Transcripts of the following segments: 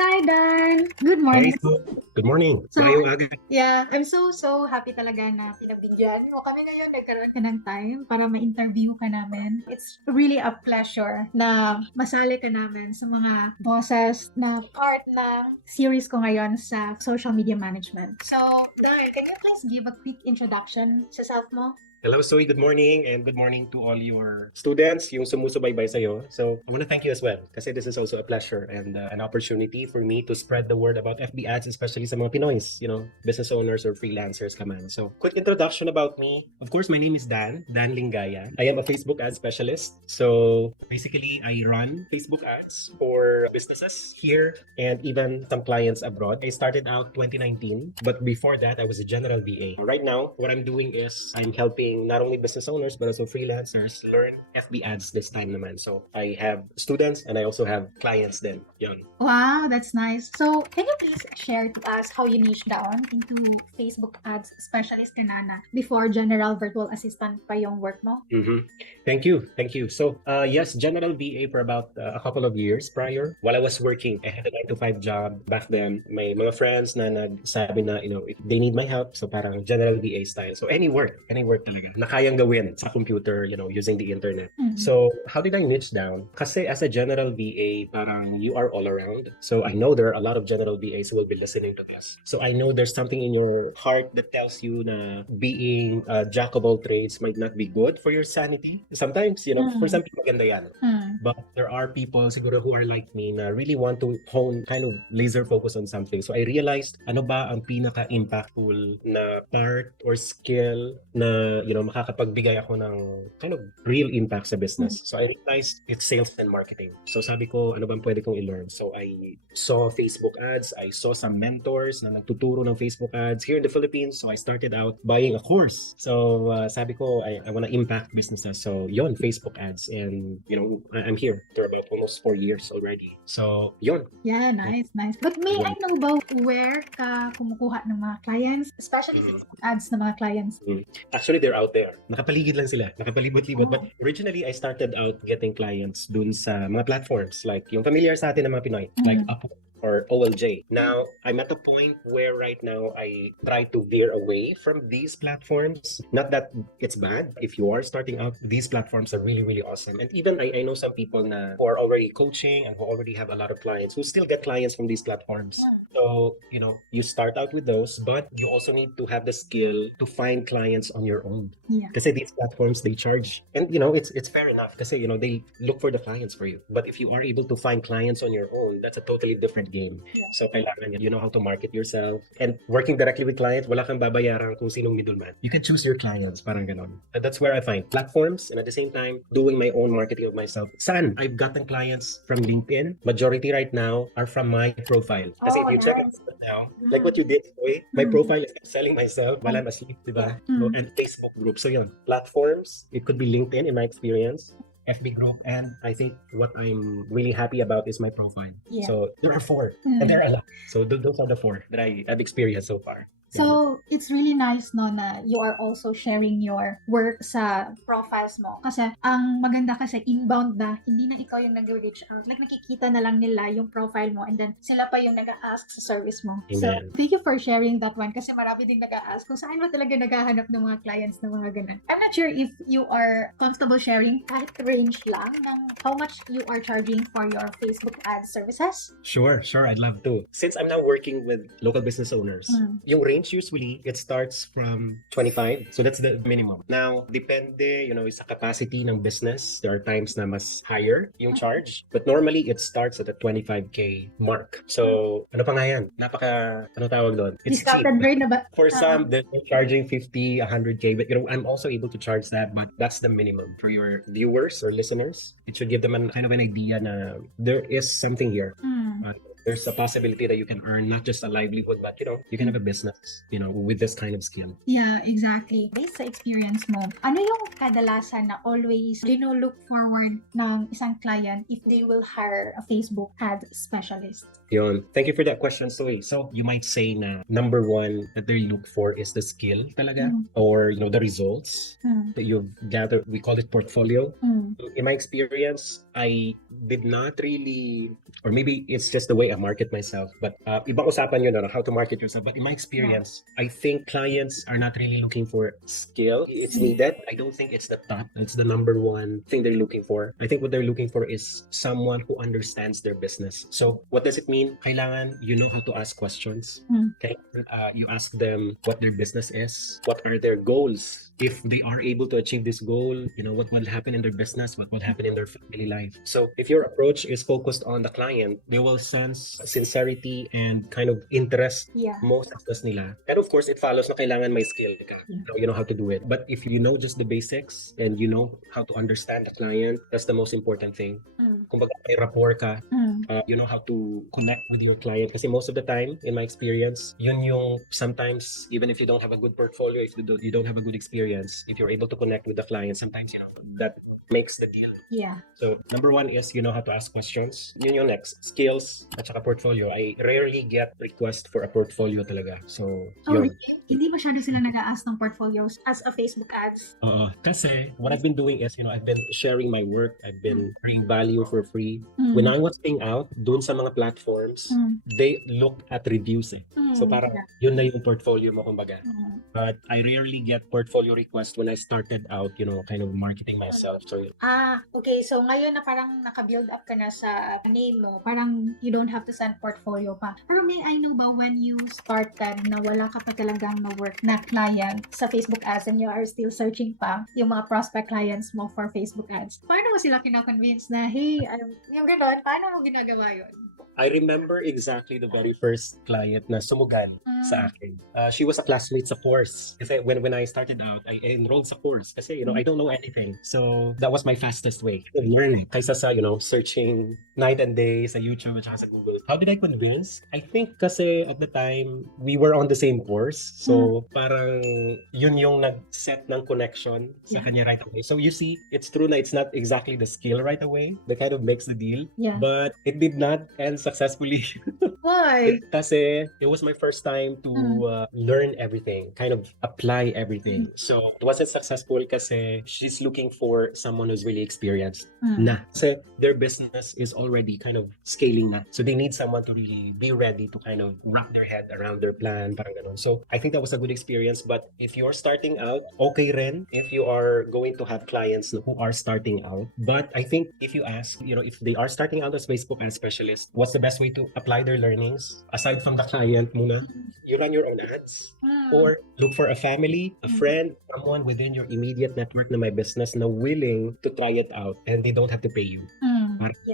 Hi, Dan. Good Hey, morning. good morning. So, Mayong aga. yeah, I'm so happy talaga na pinagbigyan mo kami ngayon. Nagkaroon ka ng time para ma-interview ka namin. It's really a pleasure na masali ka namin sa mga bosses na part ng series ko ngayon sa social media management. So, Dan, can you please give a quick introduction sa self mo? Hello, Zoe. Good morning, and good morning to all your students, yung sumusubaybay sa'yo. So, I want to thank you as well kasi this is also a pleasure and an opportunity for me to spread the word about FB ads, especially sa mga Pinoys, business owners or freelancers ka man. So, quick introduction about me. Of course, my name is Dan Lingaya. I am a Facebook ad specialist. So, basically, I run Facebook ads for businesses here and even some clients abroad. I started out 2019, but before that, I was a general VA. Right now, what I'm doing is I'm helping not only business owners but also freelancers learn FB ads this time naman. So I have students and I also have clients then. Yun. Wow, that's nice. So, can you please share to us how you niche down into Facebook ads specialist ka na before general virtual assistant pa yung work mo? Mm-hmm. Thank you. So yes, general VA for about a couple of years prior. While I was working, I had a 9 to 5 job back then. May mga friends na nagsabi na, if they need my help, so parang general VA style. So any work talaga na kayang gawin sa computer, using the internet. Mhm. So how did I niche down? Kasi as a general VA, parang you are all around. So I know there are a lot of general VAs who will be listening to this. So I know there's something in your heart that tells you na being a jack of all trades might not be good for your sanity. Sometimes, for some people, maganda yan. But there are people siguro who are like me na really want to hone kind of laser focus on something. So I realized, ano ba ang pinaka-impactful na part or skill na, makakapagbigay ako ng kind of real impact sa business. So I realized it's sales and marketing. So sabi ko, ano bang pwede kong i-learn? So I saw Facebook ads. I saw some mentors na nagtuturo ng Facebook ads here in the Philippines. So I started out buying a course. So sabi ko, I want to impact businesses. So yon, Facebook ads. And, I'm here for about almost 4 years already. So, yon. Yeah, nice. But may I know ba where ka kumukuha ng mga clients? Especially Facebook ads ng mga clients. Actually, they're out there. Nakapaligid lang sila. Nakapalibot-libot. But originally, I started out getting clients dun sa mga platforms. Like, yung familiar sa atin ng mga Pinoy. Like, Upwork or OLJ. Now, I'm at a point where right now I try to veer away from these platforms. Not that it's bad. If you are starting out, these platforms are really, really awesome. And even I know some people na who are already coaching and who already have a lot of clients who still get clients from these platforms. So, you start out with those, but you also need to have the skill to find clients on your own. Yeah. Kasi these platforms, they charge. And, it's fair enough kasi, they look for the clients for you. But if you are able to find clients on your own, that's a totally different game. Yeah. So, kailangan you know how to market yourself. And working directly with clients, wala kang babayaran kung sinong middleman. You can choose your clients, parang ganon. And that's where I find platforms and at the same time, doing my own marketing of myself. Saan? I've gotten clients from LinkedIn. Majority right now are from my profile. Kasi if you check it out now, like what you did, my profile is selling myself while I'm asleep, diba? So, and Facebook group. So yun, platforms, it could be LinkedIn in my experience, FB group, and I think what I'm really happy about is my profile. Yeah. So there are 4, and there are a lot. So those are the 4 that I've experienced so far. So, it's really nice no na you are also sharing your work sa profiles mo. Kasi, ang maganda kasi inbound na, hindi na ikaw yung nag-reach out. Like, nakikita na lang nila yung profile mo and then sila pa yung nag-a-ask sa service mo. Amen. So, thank you for sharing that one kasi marami din nag-a-ask kung saan mo talaga naghahanap ng mga clients na mga ganun. I'm not sure if you are comfortable sharing kahit range lang ng how much you are charging for your Facebook ad services. Sure, I'd love to. Since I'm now working with local business owners, yung range usually it starts from 25. So that's the minimum. Now, depende, sa capacity ng business. There are times na mas higher yung charge. But normally, it starts at the 25K mark. So, ano pa nga yan? Ano tawag doon? It's Discounted cheap. rate na ba? For some, they're charging 50, 100K. But, I'm also able to charge that. But that's the minimum. For your viewers or listeners, it should give them kind of an idea na there is something here. There's a possibility that you can earn not just a livelihood, but you can have a business, with this kind of skill. Yeah, exactly. Based sa experience mo, ano yung kadalasan na always look forward ng isang client if they will hire a Facebook ad specialist? Yun. Thank you for that question, Zoe. So, you might say na number 1 that they look for is the skill talaga or, the results that you've gathered. We call it portfolio. In my experience, I did not really, or maybe it's just the way way I market myself. But ibang usapan yun, how to market yourself. But in my experience, I think clients are not really looking for skill. It's needed. I don't think it's the top. It's the number one thing they're looking for. I think what they're looking for is someone who understands their business. So what does it mean? Kailangan you know how to ask questions. Okay, you ask them what their business is, what are their goals. If they are able to achieve this goal, what will happen in their business, what will happen in their family life. So if your approach is focused on the client, they will sense sincerity and kind of interest mo sa business nila. And of course, it follows na kailangan may skill ka. You know how to do it. But if you know just the basics and you know how to understand the client, that's the most important thing. Kumbaga may rapport ka, you know how to connect with your client. Kasi most of the time, in my experience, yun yung sometimes, even if you don't have a good portfolio, if you don't have a good experience, if you're able to connect with the client, sometimes, that makes the deal. Yeah. So, number one is you know how to ask questions. Yun yung next. Skills at saka portfolio. I rarely get request for a portfolio talaga. So, yun. Hindi masyado sila nag-a-ask ng portfolios as a Facebook ads. Kasi what I've been doing is, I've been sharing my work. I've been bringing value for free. When I was staying out, dun sa mga platforms, they look at reviews eh. So parang yun na yung portfolio mo kumbaga. But I rarely get portfolio requests when I started out, kind of marketing myself. So Okay. So ngayon na parang naka-build up ka na sa name mo, parang you don't have to send portfolio pa. Pero may I know ba when you started na wala ka pa talagang na-work na client sa Facebook ads and you are still searching pa yung mga prospect clients mo for Facebook ads, paano mo sila kina-convince na, hey, yung gano'n, paano mo ginagawa yun? I remember exactly the very first client na sumugal sa akin. She was a classmate sa course. Kasi when I started out, I enrolled sa course. Kasi, I don't know anything. So, that was my fastest way of learning. Kaysa sa, searching night and day sa YouTube at saka sa Google. How did I convince? I think kasi at the time, we were on the same course. So, parang yun yung nag-set ng connection sa kanya right away. So, you see, it's true na it's not exactly the skill right away that kind of makes the deal. Yeah. But it did not end successfully. Why? Kasi it was my first time to learn everything, kind of apply everything. So it wasn't successful kasi she's looking for someone who's really experienced na. Kasi their business is already kind of scaling na. So they need someone to really be ready to kind of wrap their head around their plan, parang ganun. So I think that was a good experience. But if you're starting out, okay rin if you are going to have clients who are starting out. But I think if you ask, if they are starting out as Facebook ad specialist, what's the best way to apply their learnings? Aside from the client muna, you run your own ads or look for a family, a friend, someone within your immediate network na may business na willing to try it out and they don't have to pay you.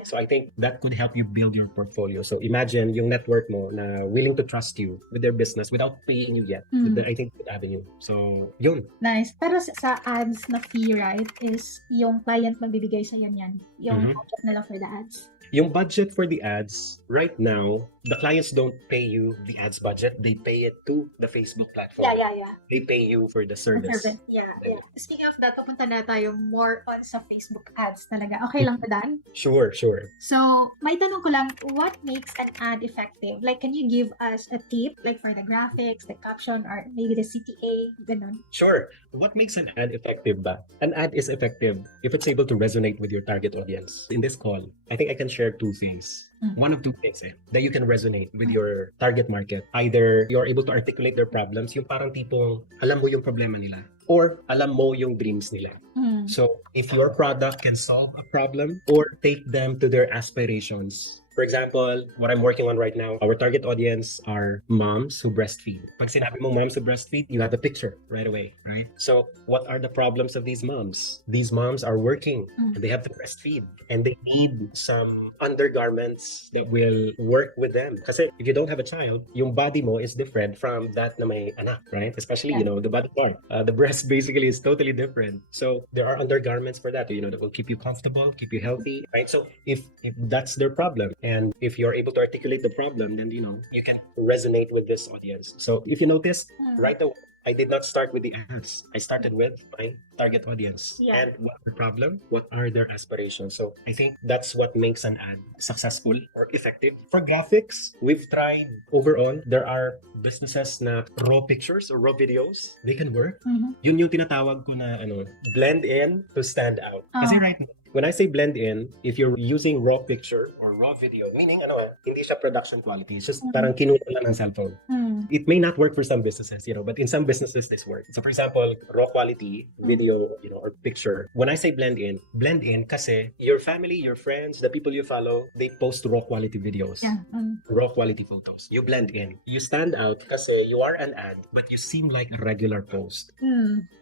So I think that could help you build your portfolio. So imagine yung network mo na willing to trust you with their business without paying you yet. I think good avenue. So yun. Nice. Pero sa ads na fee, right, is yung client magbibigay sa yan. Yung budget nila for the ads. Yung budget for the ads, right now, the clients don't pay you the ads budget. They pay it to the Facebook platform. Yeah. They pay you for the service. Yeah. Speaking of that, papunta na tayo more on sa Facebook ads talaga. Okay lang ba, Dan? Sure. So, may tanong ko lang, what makes an ad effective? Like, can you give us a tip, like for the graphics, the caption, or maybe the CTA, ganun? Sure. What makes an ad effective ba? An ad is effective if it's able to resonate with your target audience. In this call, I think I can share two things. One of two things that you can resonate with your target market. Either you're able to articulate their problems, yung parang tipong alam mo yung problema nila, or alam mo yung dreams nila. So, if your product can solve a problem or take them to their aspirations. For example, what I'm working on right now, our target audience are moms who breastfeed. Pag sinabi mong moms who breastfeed, you have a picture right away, right? So, what are the problems of these moms? These moms are working and they have to breastfeed and they need some undergarments that will work with them. Kasi if you don't have a child, yung body mo is different from that na may anak, right? Especially, the body part. The breast basically is totally different. So, there are undergarments for that, that will keep you comfortable, keep you healthy, right? So, if that's their problem, and if you're able to articulate the problem, then, you can resonate with this audience. So if you notice, right away, I did not start with the ads. I started with my target audience. And what's the problem? What are their aspirations? So I think that's what makes an ad successful or effective. For graphics, we've tried overall. There are businesses na raw pictures or raw videos. They can work. Yun yung tinatawag ko na blend in to stand out. Kasi right now, When I say blend in, if you're using raw picture or raw video, meaning hindi siya production quality. It's just parang kinuha lang ng cellphone. It may not work for some businesses, but in some businesses this works. So for example, raw quality video, or picture. When I say blend in kasi your family, your friends, the people you follow, they post raw quality videos, raw quality photos. You blend in. You stand out kasi you are an ad, but you seem like a regular post.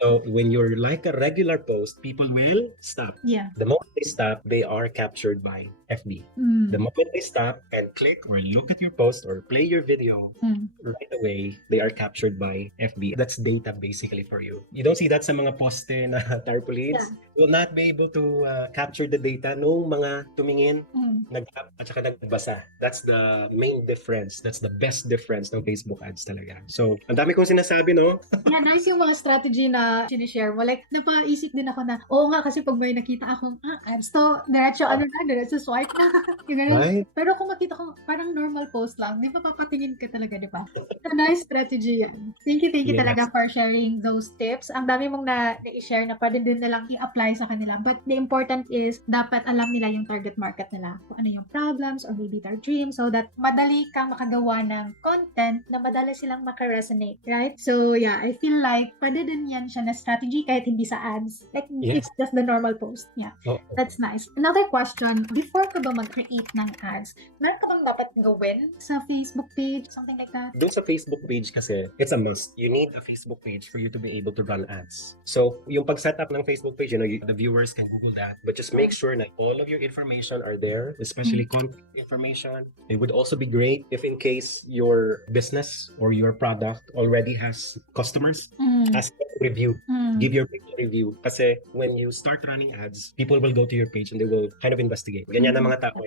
So when you're like a regular post, people will stop. Yeah. The moment they stop, they are captured by FB. The moment they stop and click or look at your post or play your video, right away, they are captured by FB. That's data basically for you. You don't see that sa mga poste na tarpaulins. You will not be able to capture the data nung mga tumingin, nag-tap at saka nagbasa. That's the main difference. That's the best difference ng Facebook ads talaga. So, ang dami kong sinasabi, no? Yeah, nice yung mga strategy na sinishare mo. Like, napaisip din ako na, oo nga, kasi pag may nakita akong, ads to, diretso swipe na. Yung ganun. Right? Pero kung makita ko, parang normal post lang, di ba papatingin ka talaga, di ba? So, nice strategy yan. Thank you Yes. talaga for sharing those tips. Ang dami mong na-share na pwede din nilang i-apply sa kanila. But the important is, dapat alam nila yung target market nila. Kung ano yung problems or maybe their dreams so that madali kang makagawa ng content na madali silang makaresonate, right? So, yeah, I feel like pwede din yan siya na strategy kahit hindi sa ads. Like, Yes. it's just the normal post. Yeah, that's nice. Another question, before ka ba mag-create ng ads, meron ka bang dapat gawin sa Facebook page? Something like that? Doon sa Facebook page kasi, it's a must. You need a Facebook page for you to be able to run ads. So, yung pag-setup ng Facebook page, the viewers can Google that, but just make sure that all of your information are there, especially contact information. It would also be great if in case your business or your product already has customers, ask them to review. Give your page a review. Kasi when you start running ads, people will go to your page and they will kind of investigate. Ganyan ang mga tao.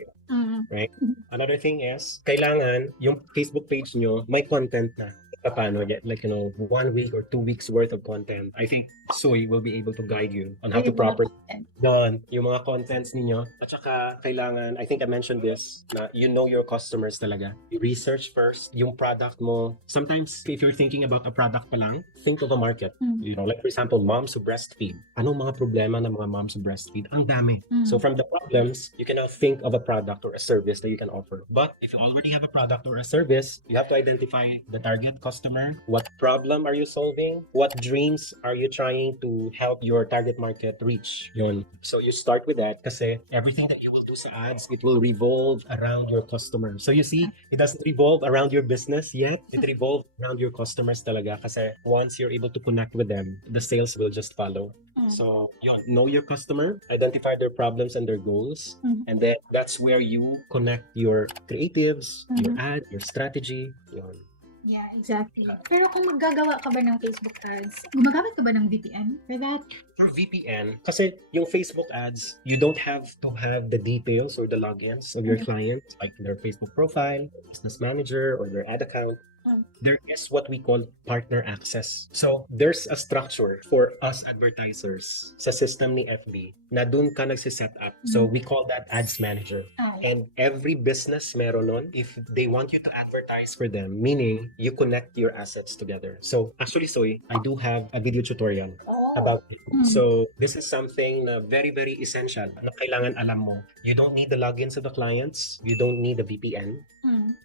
Right? Another thing is, kailangan yung Facebook page nyo may content na. Paano, like 1 week or 2 weeks worth of content. I think Soy will be able to guide you on how to properly done yung mga contents ninyo. At saka kailangan, I think I mentioned this, na you know your customers talaga. You research first yung product mo. Sometimes if you're thinking about a product pa lang, think of a market. Like for example, moms who breastfeed. Anong mga problema ng mga moms who breastfeed? Ang dami. So from the problems, you can now think of a product or a service that you can offer. But if you already have a product or a service, you have to identify the target customer. What problem are you solving? What dreams are you trying to help your target market reach? Yun. So you start with that kasi everything that you will do sa ads, it will revolve around your customer. So you see, it doesn't revolve around your business yet. It revolves around your customers talaga kasi once you're able to connect with them, the sales will just follow. So, know your customer, identify their problems and their goals, and then that's where you connect your creatives, your ad, your strategy. Yun. Yeah, exactly. Pero kung maggagawa ka ba ng Facebook ads, gumagamit ka ba ng VPN for that? For VPN, kasi yung Facebook ads, you don't have to have the details or the logins of your client, like their Facebook profile, business manager, or their ad account. There is what we call partner access. So, there's a structure for us advertisers sa system ni FB na dun ka nagsiset up. So, we call that ads manager. And every business meron nun if they want you to advertise for them, meaning you connect your assets together. So, actually, Soy, I do have a video tutorial about it. So, this is something na very, very essential na kailangan alam mo. You don't need the logins of the clients. You don't need a VPN.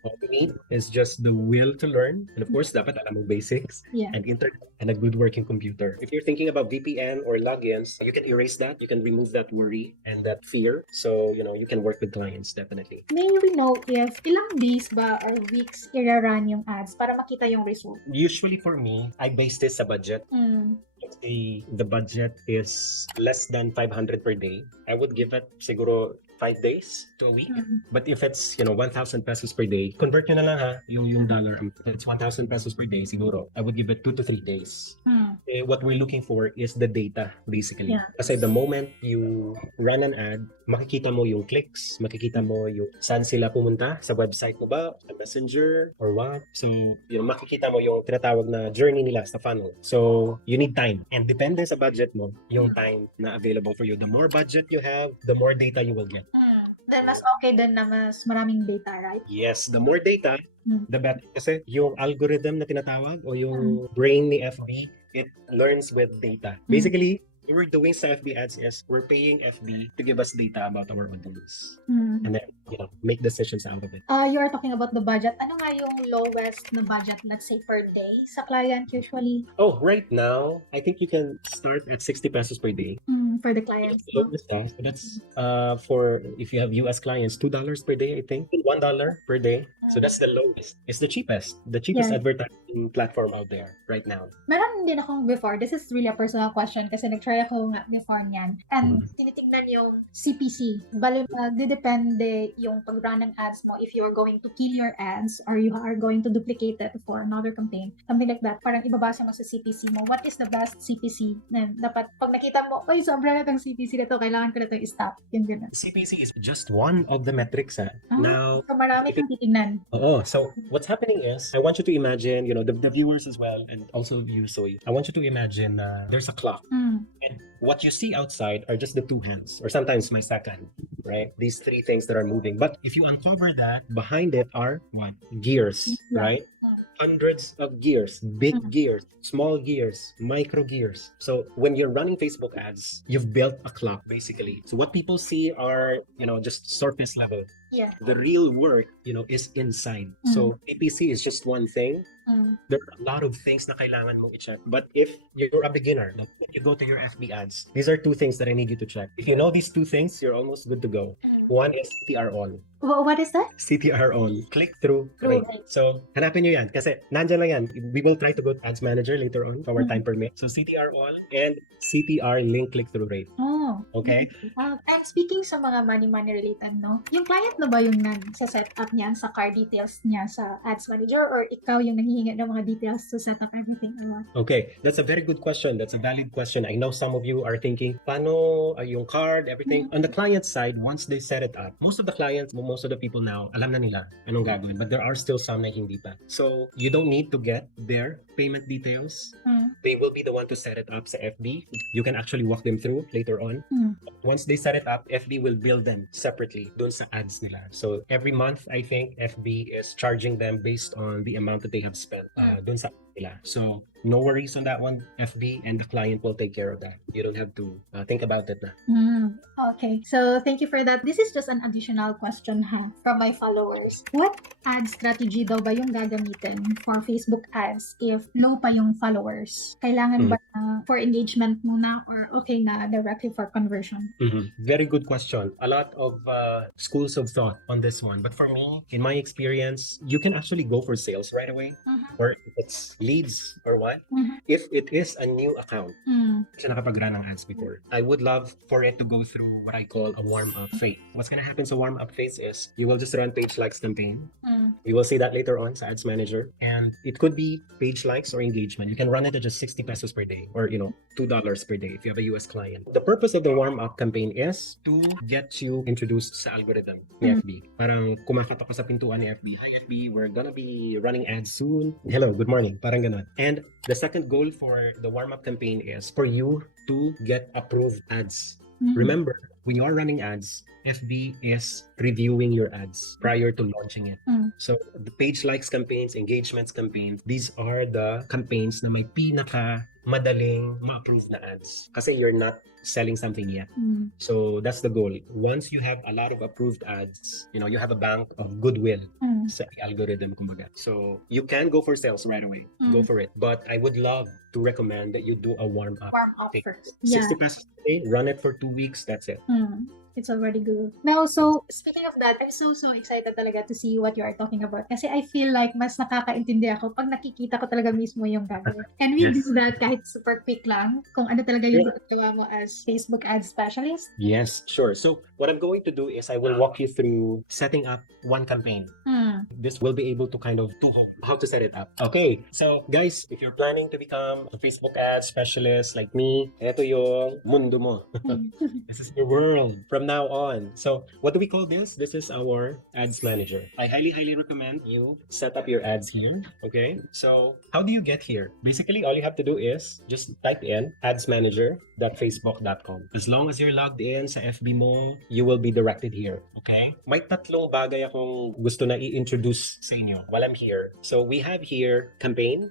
All you need is just the will to learn. And of course, dapat alam mo basics and internet and a good working computer. If you're thinking about VPN or logins, you can erase that. You can remove that worry and that fear. So, you can work with clients definitely. May we know if ilang days ba or weeks i-run yung ads para makita yung result? Usually for me, I base this sa budget. Let's say the budget is less than 500 per day. I would give it siguro 5 days to a week. But if it's, 1,000 pesos per day, convert nyo na lang ha, yung dollar. If it's 1,000 pesos per day, siguro, I would give it 2 to 3 days. What we're looking for is the data, basically. Kasi the moment you run an ad, makikita mo yung clicks, makikita mo yung saan sila pumunta, sa website mo ba, sa messenger, or what. So, makikita mo yung tinatawag na journey nila sa funnel. So, you need time. And depende sa budget mo, yung time na available for you. The more budget you have, the more data you will get. Then mas okay din na mas maraming data, right? Yes, the more data, the better. Kasi yung algorithm na tinatawag o yung brain ni FB, it learns with data. Basically, What we're doing sa FB ads is we're paying FB to give us data about our audience. Hmm. And then, make decisions out of it. You are talking about the budget. Ano nga yung lowest na budget, let's say, per day sa client usually? Oh, right now, I think you can start at 60 pesos per day. For the clients. That's the lowest, so that's for if you have US clients, $2 per day, I think. $1 per day. So that's the lowest. It's the cheapest. The cheapest Yeah. advertising platform out there right now. Meron din akong before. This is really a personal question kasi nag-try ako nga before niyan. And tinitignan yung CPC. Bali, depende yung pag-run ng ads mo if you are going to kill your ads or you are going to duplicate it for another campaign. Something like that. Parang ibabasa mo sa CPC mo. What is the best CPC? Na dapat pag nakita mo, ay, sobra na itong CPC na to, kailangan ko na itong i-stop. Yung ganun. CPC is just one of the metrics. Now, So marami kang titignan. so what's happening is, I want you to imagine, the viewers as well, and also you, Soy. I want you to imagine there's a clock. And what you see outside are just the two hands, or sometimes my second, right? These three things that are moving. But if you uncover that, behind it are what? Gears, right? Hundreds of gears, big gears, small gears, micro gears. So when you're running Facebook ads, you've built a clock basically. So what people see are, just surface level. Yeah. The real work, is inside. So APC is just one thing. There are a lot of things na kailangan mong i-check. But if you're a beginner, like when you go to your FB ads, these are two things that I need you to check. If you know these two things, you're almost good to go. One is CTR on. What is that? CTR on. Click-through rate. So, hanapin nyo yan. Kasi, nandyan lang yan. We will try to go to Ads Manager later on, our time permit. So, CTR on and CTR link click-through rate. Oh. Okay? And speaking sa mga money related, no? Yung client na ba yung nag-set up niyan sa card details niya sa Ads Manager or ikaw yung nanghihingi ng mga details to set up everything? Okay. That's a very good question. That's a valid question. I know some of you are thinking, paano yung card, everything? On the client side, once they set it up, most of the clients, most of the people now, alam na nila anong gagawin. But there are still some na hindi pa. So, you don't need to get their payment details. They will be the one to set it up sa FB. You can actually walk them through later on. Once they set it up, FB will bill them separately dun sa ads nila. So, every month, I think, FB is charging them based on the amount that they have spent dun sa nila. So, no worries on that one, FB, and the client will take care of that. You don't have to think about it na. Okay, so thank you for that. This is just an additional question from my followers. What ad strategy daw ba yung gagamitin for Facebook ads if low pa yung followers? Kailangan ba for engagement muna or okay na directly for conversion? Very good question. A lot of schools of thought on this one. But for me, in my experience, you can actually go for sales right away. Or if it's leads or what. If it is a new account, siya nakapag-run ng ads before, I would love for it to go through what I call a warm-up phase. What's gonna happen sa warm-up phase is you will just run page likes campaign. You will see that later on sa Ads Manager. And it could be page likes or engagement. You can run it at just 60 pesos per day or, $2 per day if you have a US client. The purpose of the warm-up campaign is to get you introduced sa algorithm ni FB. Parang kumakatok ka sa pintuan ni FB. Hi FB, we're gonna be running ads soon. Hello, good morning. Parang ganun. And the second goal for the warm-up campaign is for you to get approved ads. Remember, when you are running ads, FB is reviewing your ads prior to launching it. So, the page likes campaigns, engagements campaigns, these are the campaigns na may pinaka madaling ma-approve na ads. Kasi you're not selling something yet. So, that's the goal. Once you have a lot of approved ads, you have a bank of goodwill sa algorithm, kumbaga. So, you can go for sales right away. Go for it. But I would love to recommend that you do a warm-up. Warm-up first. 60 pesos a day, run it for 2 weeks, that's it. It's already good. Now, so, speaking of that, I'm so excited talaga to see what you are talking about. Kasi I feel like mas nakakaintindi ako pag nakikita ko talaga mismo yung gagawin. And we do that kahit super quick lang kung ano talaga yung ginagawa mo as Facebook ad specialist. Yes, sure. So, what I'm going to do is I will walk you through setting up one campaign. This will be able to kind of how to set it up. Okay, so guys, if you're planning to become a Facebook ad specialist like me, eto yung mundo mo. This is your world from now on. So, what do we call this? This is our ads manager. I highly recommend you set up your ads here. Okay, so how do you get here? Basically, all you have to do is just type in adsmanager.facebook.com. As long as you're logged in sa FB mo, you will be directed here. Okay? May tatlong bagay akong gusto na i-introduce sa inyo while I'm here. So, we have here campaign,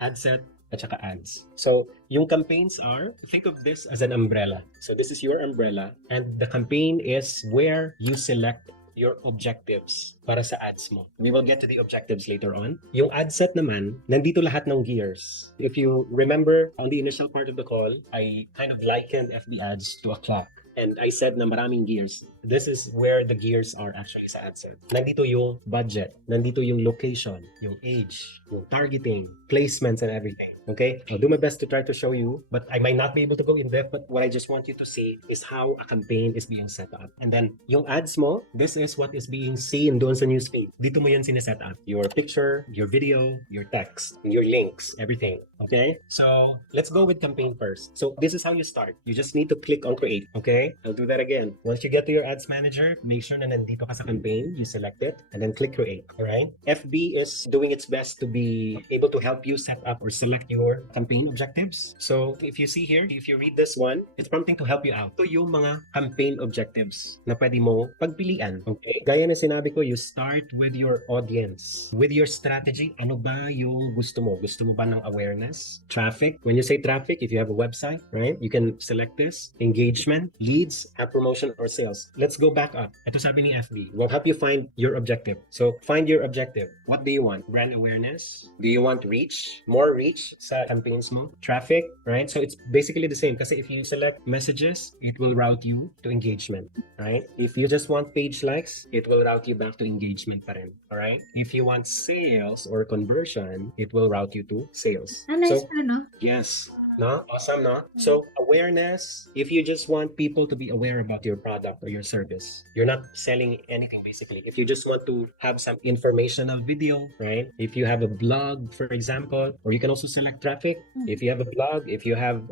ad set, at saka ads. So, yung campaigns are, think of this as an umbrella. So, this is your umbrella and the campaign is where you select your objectives para sa ads mo. We will get to the objectives later on. Yung ad set naman, nandito lahat ng gears. If you remember on the initial part of the call, I kind of likened FB ads to a clock. And I said na maraming gears. This is where the gears are actually sa ad set. Nandito yung budget, nandito yung location, yung age, yung targeting, placements and everything. Okay? I'll do my best to try to show you, but I might not be able to go in depth, but what I just want you to see is how a campaign is being set up. And then, yung ads mo, this is what is being seen doon sa newsfeed. Dito mo yun sineset up. Your picture, your video, your text, your links, everything. Okay? So, let's go with campaign first. So, this is how you start. You just need to click on create. Okay? I'll do that again. Once you get to your ads manager, make sure na nandito ka sa campaign, you select it, and then click create. Alright? FB is doing its best to be able to help you set up or select your campaign objectives. So, if you see here, if you read this one, it's prompting to help you out. Ito yung mga campaign objectives na pwede mo pagpilian. Okay? Gaya na sinabi ko, you start with your audience. With your strategy, ano ba yung gusto mo? Gusto mo ba ng awareness? Traffic? When you say traffic, if you have a website, right? You can select this. Engagement, leads, app promotion, or sales. Let's go back up. Ito sabi ni FB. We'll help you find your objective. So, find your objective. What do you want? Brand awareness? Do you want reach? More reach sa campaigns mo? Traffic? Right? So, it's basically the same. Kasi if you select messages, it will route you to engagement. Right? If you just want page likes, it will route you back to engagement pa rin. Alright? If you want sales or conversion, it will route you to sales. Nice So, pa, no? yes. No? Awesome, no? So, awareness, if you just want people to be aware about your product or your service, you're not selling anything basically. If you just want to have some informational video, right? If you have a blog, for example, or you can also select traffic. If you have a blog, if you have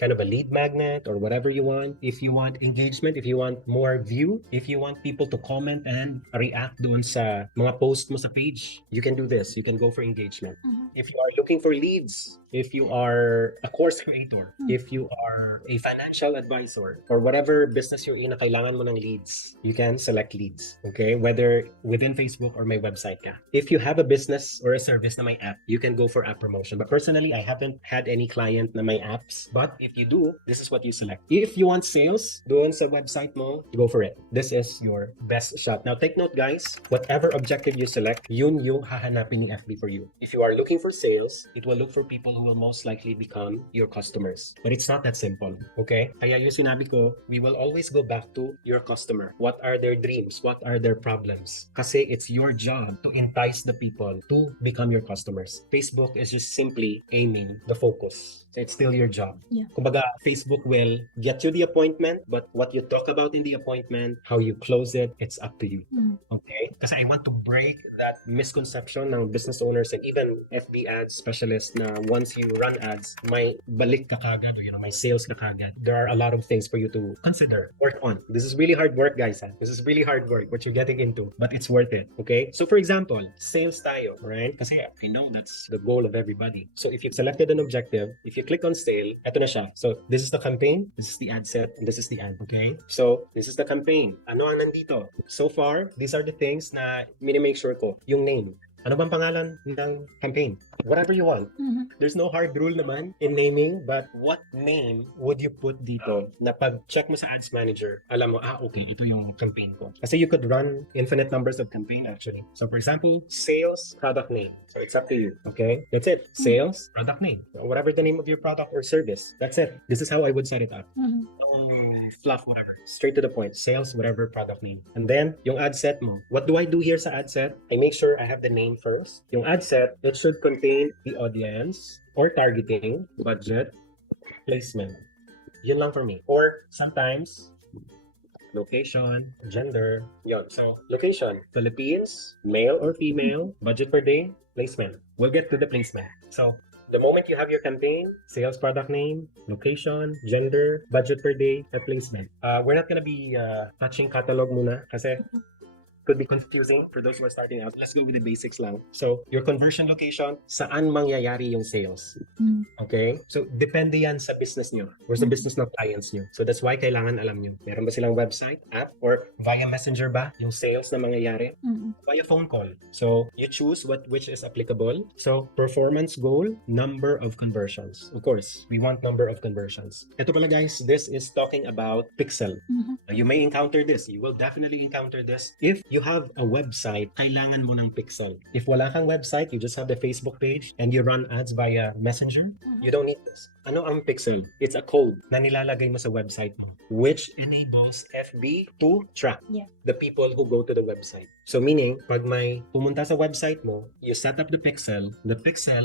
kind of a lead magnet or whatever you want, if you want engagement, if you want more view, if you want people to comment and react doon sa mga post mo sa page, you can do this. You can go for engagement. If you are looking for leads, if you are a course creator, if you are a financial advisor, or whatever business you're in na kailangan mo ng leads, you can select leads, okay? Whether within Facebook or my website ka. If you have a business or a service na may app, you can go for app promotion. But personally, I haven't had any client na may apps. But if you do, this is what you select. If you want sales, doon sa website mo, go for it. This is your best shot. Now, take note, guys, whatever objective you select, yun yung hahanapin ni FB for you. If you are looking for sales, it will look for people who will most likely become your customers. But it's not that simple, okay? Kaya yung sinabi ko, we will always go back to your customer. What are their dreams? What are their problems? Kasi it's your job to entice the people to become your customers. Facebook is just simply aiming the focus. So it's still your job. Yeah. Kumbaga, Facebook will get you the appointment, but what you talk about in the appointment, how you close it, it's up to you. Okay? Kasi I want to break that misconception ng business owners and even FB ads specialists na once you run ads, may balik ka kagad, may sales ka kagad. There are a lot of things for you to consider, work on. This is really hard work, guys. This is really hard work, what you're getting into, but it's worth it. Okay? So for example, sales tayo, right? Kasi I know that's the goal of everybody. So if you've selected an objective, if you click on sale, eto na siya. So this is the campaign, this is the ad set, and this is the ad. Okay? So this is the campaign. Ano ang nandito? So far, these are the things na mini-make sure ko. Yung name. Ano bang pangalan ng campaign? Whatever you want. There's no hard rule naman in naming, but what name would you put dito na pag check mo sa ads manager, alam mo, okay, ito yung campaign ko. Kasi you could run infinite numbers of campaign actually. So for example, sales, product name. So it's up to you, okay? That's it. Sales, product name. Whatever the name of your product or service. That's it. This is how I would set it up. Fluff, whatever. Straight to the point. Sales, whatever product name. And then, yung ad set mo. What do I do here sa ad set? I make sure I have the name first. Yung ad set, it should contain the audience or targeting, budget, placement. Yun lang for me. Or sometimes, location, gender, yon. So, location, Philippines, male or female, budget per day, placement. We'll get to the placement. So, the moment you have your campaign, sales product name, location, gender, budget per day, and placement. We're not gonna be touching catalog muna kasi could be confusing for those who are starting out. Let's go with the basics lang. So, your conversion location, saan mangyayari yung sales? Mm. Okay? So, depende yan sa business nyo or sa business ng clients nyo. So, that's why kailangan alam nyo. Meron ba silang website, app, or via messenger ba yung sales na mangyayari? Mm. Via phone call. So, you choose which is applicable. So, performance goal, number of conversions. Of course, we want number of conversions. Ito pala guys, this is talking about pixel. Mhm. You may encounter this. You will definitely encounter this. If you have a website, kailangan mo ng pixel. If wala kang website, you just have the Facebook page and you run ads via Messenger, you don't need this. Ano ang pixel? It's a code na nilalagay mo sa website mo, which enables FB to track the people who go to the website. So meaning, pag may pumunta sa website mo, you set up the pixel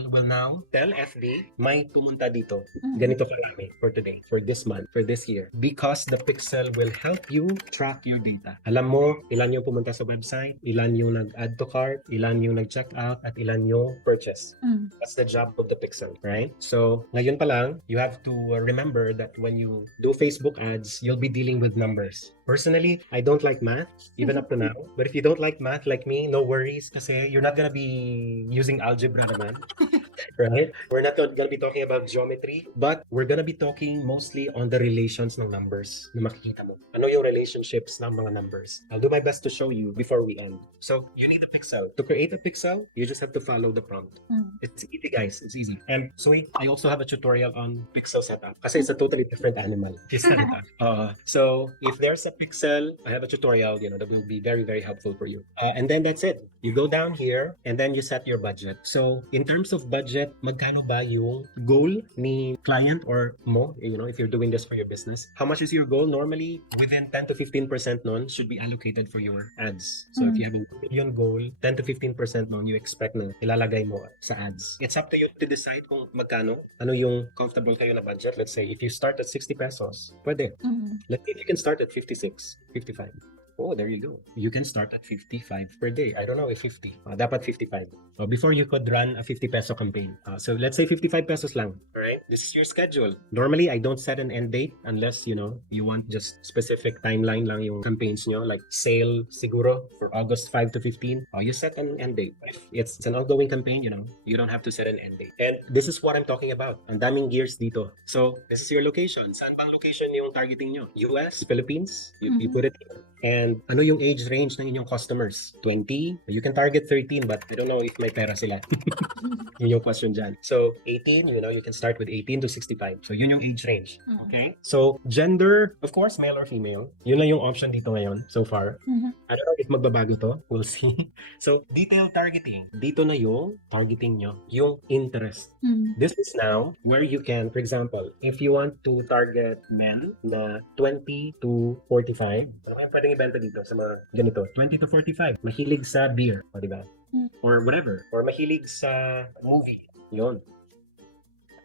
will now tell FB, may pumunta dito. Ganito karami for today, for this month, for this year. Because the pixel will help you track your data. Alam mo, ilan yung pumunta sa website, ilan yung nag-add to cart, ilan yung nag-check out, at ilan yung purchase. That's the job of the pixel, right? So, ngayon pa lang, you have to remember that when you do Facebook ads, you'll be dealing with numbers. Personally, I don't like math, even up to now. But if you don't like math like me, no worries, kasi you're not gonna be using algebra naman. Right? We're not going to be talking about geometry, but we're going to be talking mostly on the relations ng numbers na makikita mo. Ano yung relationships ng mga numbers? I'll do my best to show you before we end. So, you need a pixel. To create a pixel, you just have to follow the prompt. It's easy, guys. It's easy. And so, I also have a tutorial on pixel setup kasi it's a totally different animal. So, if there's a pixel, I have a tutorial, that will be very, very helpful for you. And then that's it. You go down here and then you set your budget. So, in terms of budget, magkano ba yung goal ni client or mo, if you're doing this for your business? How much is your goal? Normally, within 10 to 15% nun should be allocated for your ads. So, if you have a 1 million goal, 10 to 15% nun you expect na ilalagay mo sa ads. It's up to you to decide kung magkano, ano yung comfortable kayo na budget. Let's say, if you start at 60 pesos, pwede. Let's say if you can start at 56, 55. Oh, there you go. You can start at 55 per day. I don't know if 50. Dapat 55. Before you could run a 50 peso campaign. So let's say 55 pesos lang. All right? This is your schedule. Normally, I don't set an end date unless, you want just specific timeline lang yung campaigns nyo. Like sale siguro for August 5 to 15. You set an end date. If it's an ongoing campaign, you don't have to set an end date. And this is what I'm talking about. Ang daming gears dito. So this is your location. Saan bang location yung targeting nyo? US? Philippines? You put it here. And ano yung age range ng inyong customers? 20? You can target 13 but I don't know if may pera sila. Yun yung question dyan. So 18, you can start with 18 to 65. So yun yung age range. Okay? So gender, of course, male or female. Yun lang yung option dito ngayon so far. I don't know if magbabago to. We'll see. So detailed targeting. Dito na yung targeting nyo. Yung interest. This is now where you can, for example, if you want to target men na 20 to 45, ano kayang pwedeng ibenta dito sa mga ganito? 20 to 45. Mahilig sa beer, diba? Or whatever. Or mahilig sa movie. Yun.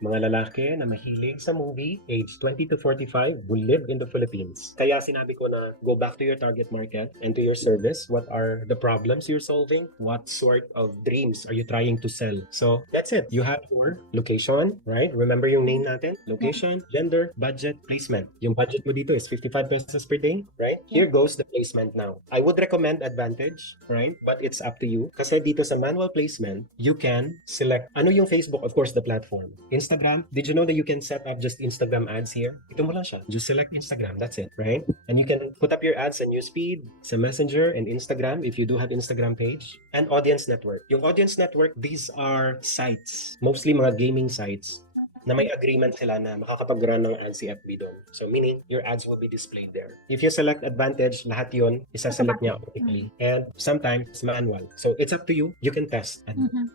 Mga lalaki na mahilig sa movie, age 20 to 45, will live in the Philippines. Kaya sinabi ko na go back to your target market and to your service. What are the problems you're solving? What sort of dreams are you trying to sell? So that's it. You have your location, right? Remember yung name natin? Location, gender, budget, placement. Yung budget mo dito is 55 pesos per day, right? Here goes the placement now. I would recommend Advantage, right? But it's up to you. Kasi dito sa manual placement, you can select ano yung Facebook, of course, the platform. Instagram, did you know that you can set up just Instagram ads here? Ito mo lang siya. Just select Instagram, that's it, right? And you can put up your ads sa Newsfeed, sa Messenger, and Instagram if you do have Instagram page. And Audience Network. Yung Audience Network, these are sites, mostly mga gaming sites, na may agreement sila na makakapag-run ng ads si FB doon. So meaning, your ads will be displayed there. If you select Advantage, lahat yun, isaselect niya automatically. And sometimes, manual. So it's up to you. You can test.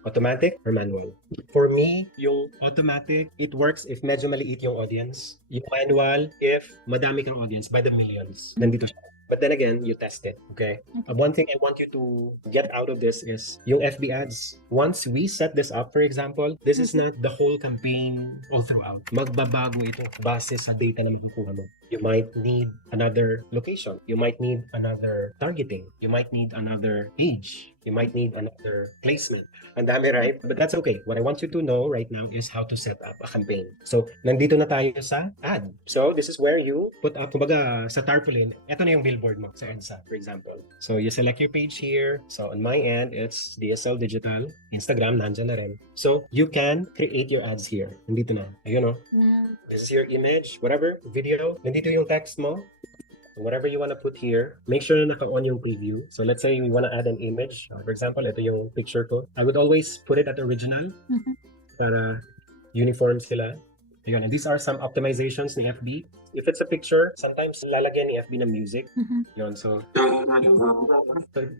Automatic or manual. For me, yung automatic, it works if medyo maliit yung audience. Yung manual, if madami kang audience by the millions. Nandito siya. But then again, you test it, okay? One thing I want you to get out of this is yung FB ads. Once we set this up, for example, this is not the whole campaign all throughout. Magbabago ito base sa data na makukuha mo. You might need another location. You might need another targeting. You might need another age. You might need another placement. Ang dami, right? But that's okay. What I want you to know right now is how to set up a campaign. So, nandito na tayo sa ad. So, this is where you put up, kumbaga, sa tarpaulin, ito na yung billboard mo sa EDSA, for example. So, you select your page here. So, on my end, it's DSL Digital. Instagram, nandyan na rin. So, you can create your ads here. Nandito na. Ayun, oh. This is your image, whatever, video. Nandito yung text mo. Whatever you want to put here, make sure na naka-on yung preview. So let's say we want to add an image. For example, ito yung picture ko. I would always put it at original para uniform sila. Ayun, and these are some optimizations ni FB. If it's a picture, sometimes lalagyan ni FB ng music. Yun, so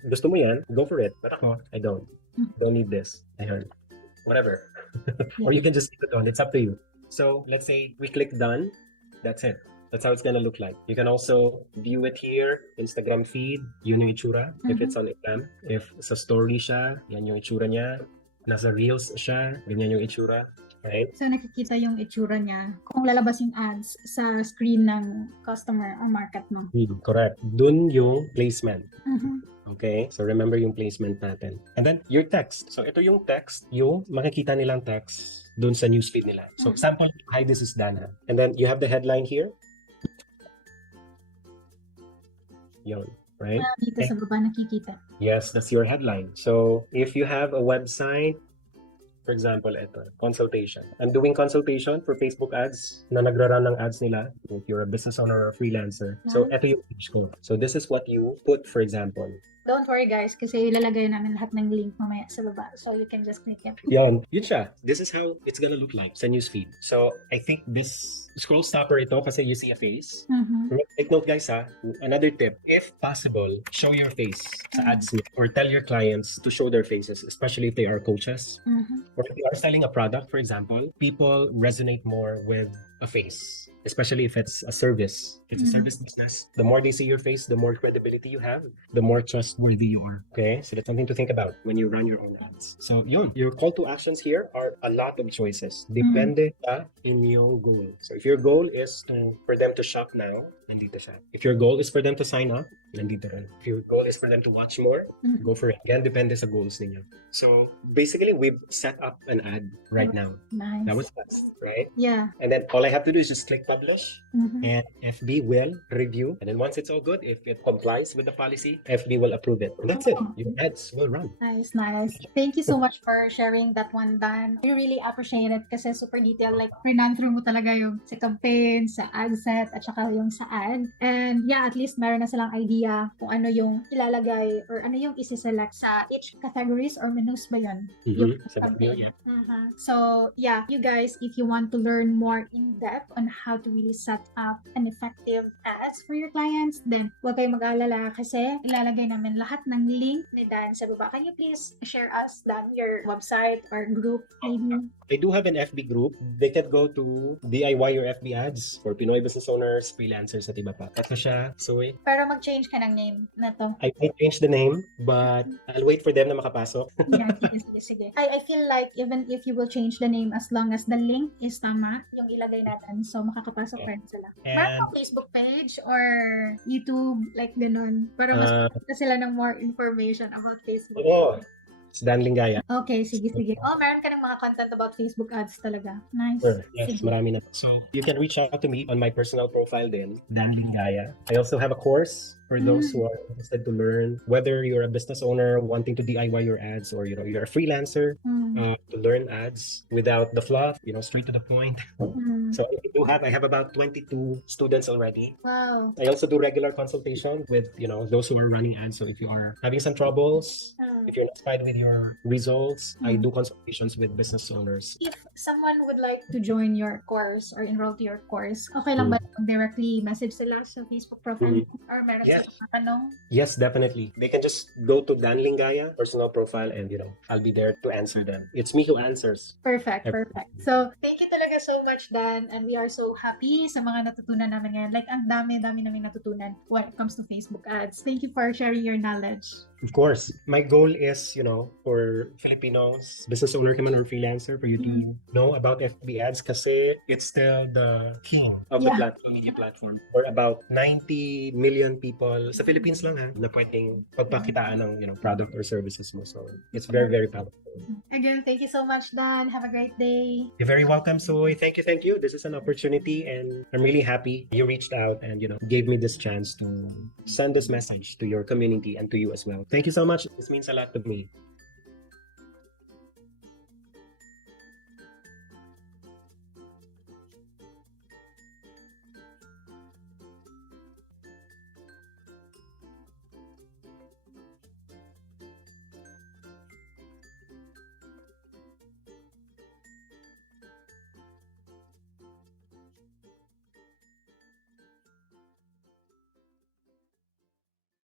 gusto mo yan, go for it. But ako, I don't. Don't need this. Ayun. Whatever. Or you can just leave it on. It's up to you. So let's say we click done. That's it. That's how it's gonna look like. You can also view it here, Instagram feed, yun yung itsura, if it's on Instagram. If sa story siya, yan yung itsura niya. Nasa Reels siya, ganyan yung itsura. Right? So, nakikita yung itsura niya kung lalabas yung ads sa screen ng customer or market mo. Correct. Dun yung placement. Okay? So, remember yung placement natin. And then, your text. So, ito yung text, yung makikita nilang text dun sa newsfeed nila. So, example, hi, this is Dana. And then, you have the headline here. Yun, right? Dito sa baba nakikita. Yes, that's your headline. So, if you have a website, for example, ito, consultation. I'm doing consultation for Facebook ads na nagra-run ng ads nila if you're a business owner or a freelancer. So, ito yung page ko. So, this is what you put, for example. Don't worry guys, kasi ilalagay namin lahat ng link mamaya sa baba. So, you can just click it. Yan. Yun siya. This is how it's gonna look like sa newsfeed. So, I think this scroll stopper ito kasi you see a face. Take note guys ha. Another tip. If possible, show your face sa ads niyo or tell your clients to show their faces, especially if they are coaches. Or if they are selling a product, for example, people resonate more with a face, especially if it's a service. If it's a service business. The more they see your face, the more credibility you have, the more trustworthy you are. Okay? So that's something to think about when you run your own ads. So yun, your call to actions here are a lot of choices. Depende sa inyong goal. So if your goal is for them to shop now, nandito siya. If your goal is for them to sign up, nandito rin. If your goal is for them to watch more, go for it. Again, depende sa goals ninyo. So basically, we've set up an ad right now. Nice. That was fast, right? Yeah. And then all I have to do is just click publish, and FB will review. And then once it's all good, if it complies with the policy, FB will approve it. And that's it. Your ads will run. Nice, nice. Thank you so much for sharing that one, Dan. We really appreciate it kasi super detailed. Like, run through mo talaga yung sa campaign, sa ad set, at saka yung sa ad. And yeah, at least meron na silang idea kung ano yung ilalagay or ano yung isi-select sa each categories or menus ba yun? Yung Sa campaign. yeah. So yeah, you guys, if you want to learn more in depth on how to really set up an effective ads for your clients, then huwag kayong mag-alala kasi ilalagay namin lahat ng link ni Dan sa baba. Can you please share us, Dan, your website or group maybe? I do have an FB group. They can go to DIY your FB ads for Pinoy business owners, freelancers, at iba pa. Ito siya, Soy. Pero mag-change ka ng name na to. I might change the name, but I'll wait for them na makapasok. Yeah, sige. I feel like even if you will change the name as long as the link is tama, yung ilagay natin, so makakapasok pa rin sila. Meron pa Facebook page or YouTube, like ganun, para mas makita sila ng more information about Facebook. Oo. It's Dan Lingaya. Okay, sige. Oh, meron ka ng mga content about Facebook ads talaga. Nice. Sure. Yes, Sige. marami na. So, you can reach out to me on my personal profile din, Dan Lingaya. I also have a course for those who are interested to learn, whether you're a business owner wanting to DIY your ads or, you're a freelancer, to learn ads without the fluff, straight to the point. So, I have about 22 students already. Wow. I also do regular consultation with, those who are running ads. So if you are having some troubles, if you're not satisfied with your results, I do consultations with business owners. If someone would like to join your course or enroll to your course, okay lang ba directly message sila sa Facebook profile? Or meron Yes. silang tanong? Yes, definitely. They can just go to Dan Lingaya personal profile and, I'll be there to answer them. It's me who answers. Perfect. So, thank you talaga so much, Dan. And we are so happy sa mga natutunan namin ngayon. Like, ang dami namin natutunan when it comes to Facebook ads. Thank you for sharing your knowledge. Of course, my goal is, for Filipinos, business owner ka man or freelancer, for you to know about FB ads kasi it's still the king of the Yeah. media platform. For about 90 million people sa Philippines lang na pwedeng pagpakitaan ng, product or services mo. So, it's very, very powerful. Again, thank you so much, Dan. Have a great day. You're very welcome, Soy. Thank you, thank you. This is an opportunity, and I'm really happy you reached out and gave me this chance to send this message to your community and to you as well. Thank you so much. This means a lot to me.